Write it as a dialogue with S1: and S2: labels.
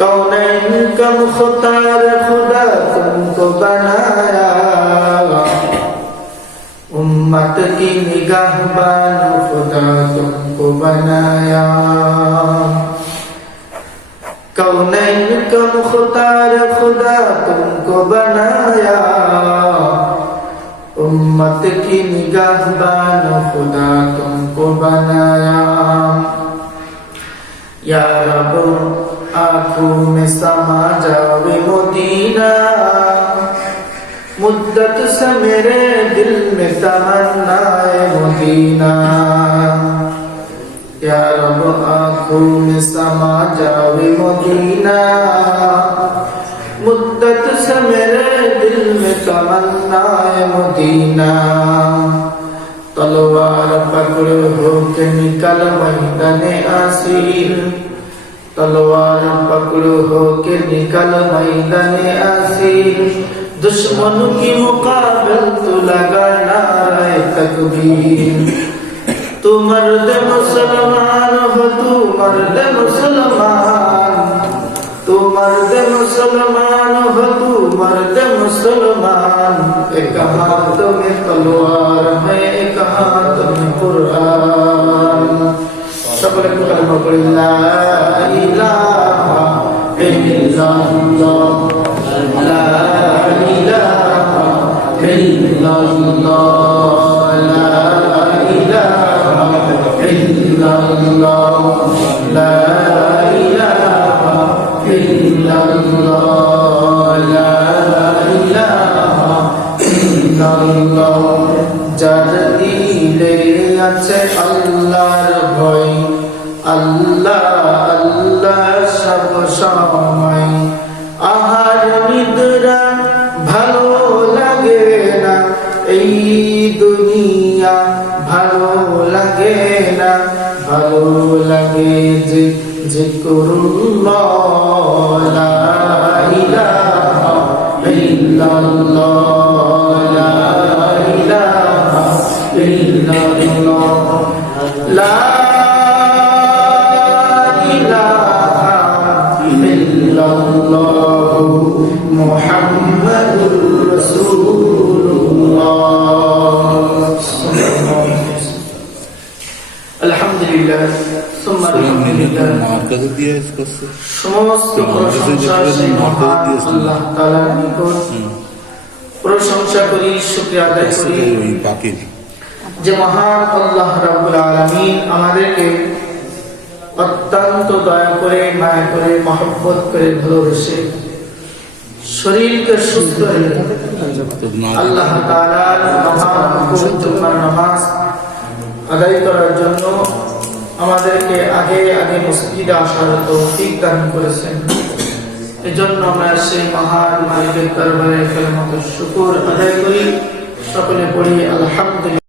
S1: کونین کا مختار خدا تم کو بنایا امت کی نگاہ بان خدا تم کو بنایا کونین کا مختار خدا تم کو بنایا امت کی نگاہ بان خدا تم کو بنایا یا رب आँखों में समा जावे मोदीना मुद्दत से मेरे दिल में तमन्ना है मोदीना। या रब, आँखों में समा जावे मोदीना। मुद्दत से मेरे दिल में तमन्ना है मोदीना। तलवार पकड़ हो के निकल मैदाने आसीर तलवार पकड़ हो के निकल मैदाने आसीर दुश्मन की मुकाबल तू लगाना है तकबीर तू मर्द मुसलमान हो तू मर्द मुसलमान तू मर्द मुसलमान हो तू मर्द मुसलमान एक हाथ में तलवार है एक हाथ में कुरान সকলে কলমা পড়ি লা যার দিলে আছে আল্লাহর ভয় আল্লাহ ভালো লাগে না ভালো লাগে যে যে লা ইলাহা ইল্লাল্লাহ লা আলহামদুলিল্লাহ সমস্ত প্রশংসা সেই মহান আল্লাহ তাআলার নিকট। প্রশংসা করি শুকরিয়া আদায় করি। যে মহান আল্লাহ রাব্বুল আলামিন আমাদেরকে অত্যন্ত দয়া করে মায়া করে মহব্বত করে ভালোবেসে শরীরকে সুস্থ রেখে আল্লাহ তাআলার মহান পবিত্র নামাজ আদায় করার জন্য আমাদেরকে আগে আগে মসজিদে আসার তৌফিক দান করেছেন। এজন্য আমরা সেই মহান মালিকের দরবারে কেমন শুকুর আদায় করি। সকলে পড়ি আলহামদুলিল্লাহ।